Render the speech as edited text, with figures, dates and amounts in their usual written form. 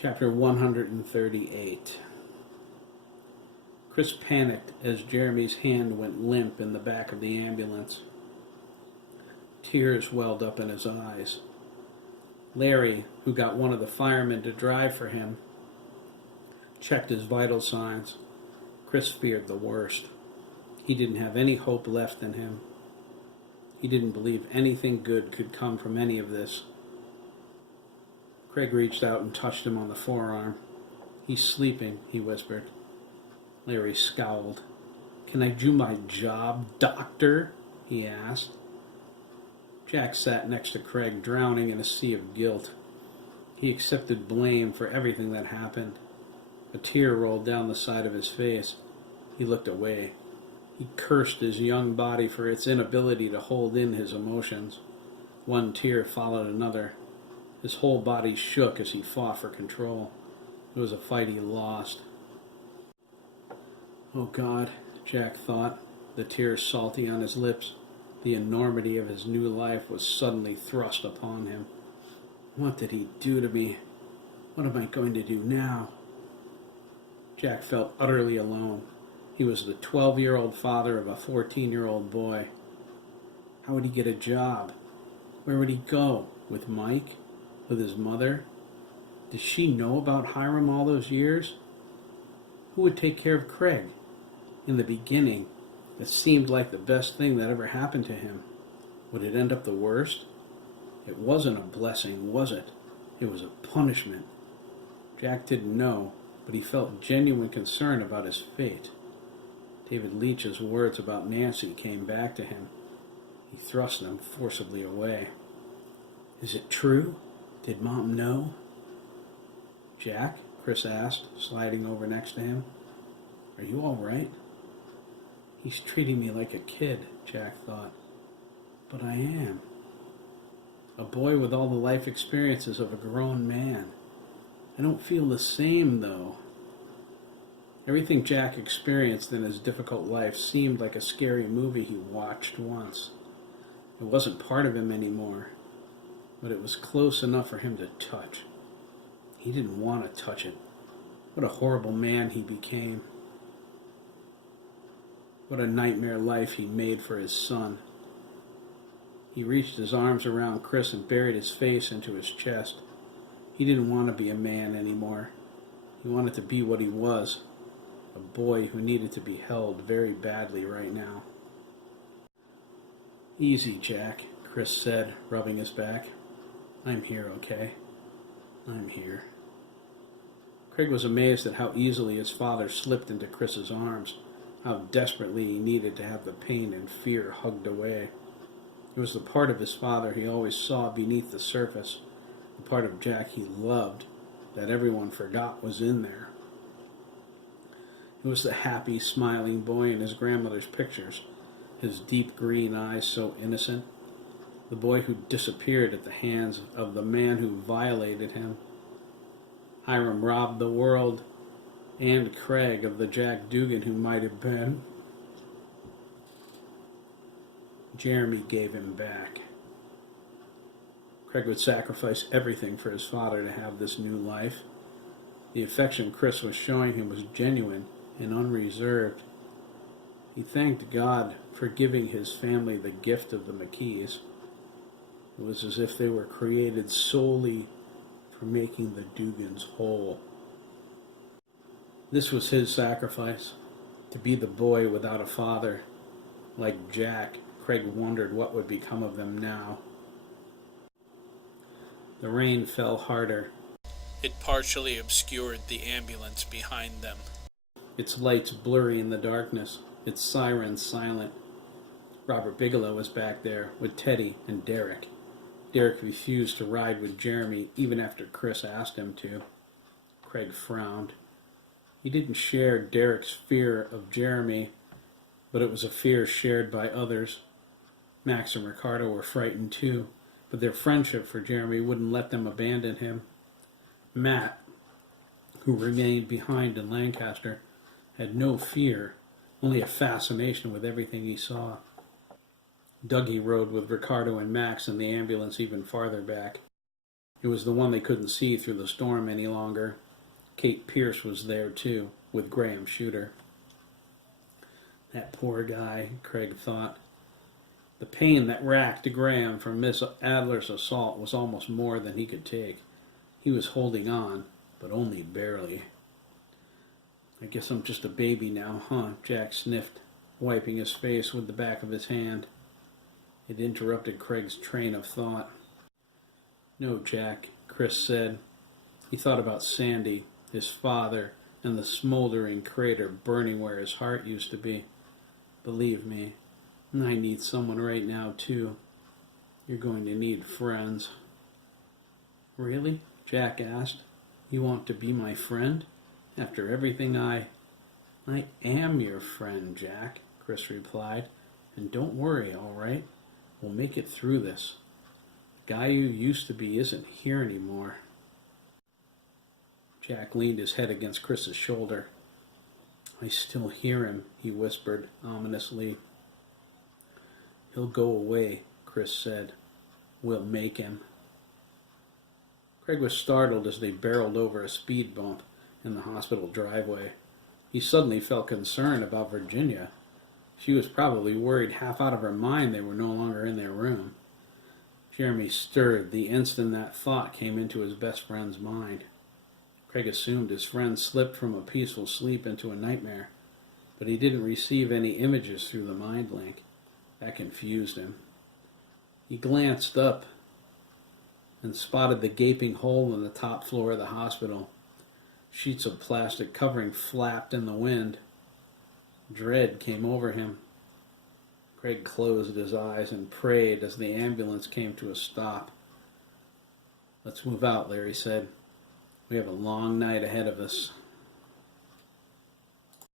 Chapter 138. Chris panicked as Jeremy's hand went limp in the back of the ambulance. Tears welled up in his eyes. Larry, who got one of the firemen to drive for him, checked his vital signs. Chris feared the worst. He didn't have any hope left in him. He didn't believe anything good could come from any of this. Craig reached out and touched him on the forearm. "He's sleeping," he whispered. Larry scowled. "Can I do my job, doctor?" he asked. Jack sat next to Craig, drowning in a sea of guilt. He accepted blame for everything that happened. A tear rolled down the side of his face. He looked away. He cursed his young body for its inability to hold in his emotions. One tear followed another. His whole body shook as he fought for control. It was a fight he lost. Oh God, Jack thought, the tears salty on his lips. The enormity of his new life was suddenly thrust upon him. What did he do to me? What am I going to do now? Jack felt utterly alone. He was the 12-year-old father of a 14-year-old boy. How would he get a job? Where would he go? With Mike? With his mother? Did she know about Hiram all those years? Who would take care of Craig? In the beginning, it seemed like the best thing that ever happened to him. Would it end up the worst? It wasn't a blessing, was it? It was a punishment. Jack didn't know, but he felt genuine concern about his fate. David Leach's words about Nancy came back to him. He thrust them forcibly away. Is it true? Did Mom know? Jack? Chris asked, sliding over next to him. Are you all right? He's treating me like a kid, Jack thought. But I am. A boy with all the life experiences of a grown man. I don't feel the same, though. Everything Jack experienced in his difficult life seemed like a scary movie he watched once. It wasn't part of him anymore, but it was close enough for him to touch. He didn't want to touch it. What a horrible man he became. What a nightmare life he made for his son. He reached his arms around Chris and buried his face into his chest. He didn't want to be a man anymore. He wanted to be what he was, a boy who needed to be held very badly right now. Easy, Jack, Chris said, rubbing his back. I'm here, okay? I'm here. Craig was amazed at how easily his father slipped into Chris's arms, how desperately he needed to have the pain and fear hugged away. It was the part of his father he always saw beneath the surface, the part of Jack he loved that everyone forgot was in there. It was the happy, smiling boy in his grandmother's pictures, his deep green eyes so innocent, the boy who disappeared at the hands of the man who violated him. Hiram robbed the world and Craig of the Jack Dougan who might have been. Jeremy gave him back. Craig would sacrifice everything for his father to have this new life. The affection Chris was showing him was genuine and unreserved. He thanked God for giving his family the gift of the McKees. It was as if they were created solely for making the Dougans whole. This was his sacrifice, to be the boy without a father. Like Jack, Craig wondered what would become of them now. The rain fell harder. It partially obscured the ambulance behind them. Its lights blurry in the darkness, its sirens silent. Robert Bigelow was back there with Teddy and Derek. Derek refused to ride with Jeremy even after Chris asked him to. Craig frowned. He didn't share Derek's fear of Jeremy, but it was a fear shared by others. Max and Ricardo were frightened too, but their friendship for Jeremy wouldn't let them abandon him. Matt, who remained behind in Lancaster, had no fear, only a fascination with everything he saw. Dougie rode with Ricardo and Max in the ambulance even farther back. It was the one they couldn't see through the storm any longer. Kate Pierce was there too, with Graham Shooter. That poor guy, Craig thought. The pain that racked Graham from Miss Adler's assault was almost more than he could take. He was holding on, but only barely. I guess I'm just a baby now, huh? Jack sniffed, wiping his face with the back of his hand. It interrupted Craig's train of thought. No, Jack, Chris said. He thought about Sandy, his father, and the smoldering crater burning where his heart used to be. Believe me, I need someone right now, too. You're going to need friends. Really? Jack asked. You want to be my friend? After everything I am your friend, Jack, Chris replied. And don't worry, all right? We'll make it through this. The guy you used to be isn't here anymore. Jack leaned his head against Chris's shoulder. I still hear him, he whispered ominously. He'll go away, Chris said. We'll make him. Craig was startled as they barreled over a speed bump in the hospital driveway. He suddenly felt concerned about Virginia. She was probably worried half out of her mind they were no longer in their room. Jeremy stirred the instant that thought came into his best friend's mind. Craig assumed his friend slipped from a peaceful sleep into a nightmare, but he didn't receive any images through the mind link. That confused him. He glanced up and spotted the gaping hole in the top floor of the hospital. Sheets of plastic covering flapped in the wind. Dread came over him. Craig closed his eyes and prayed as the ambulance came to a stop. Let's move out, Larry said. We have a long night ahead of us.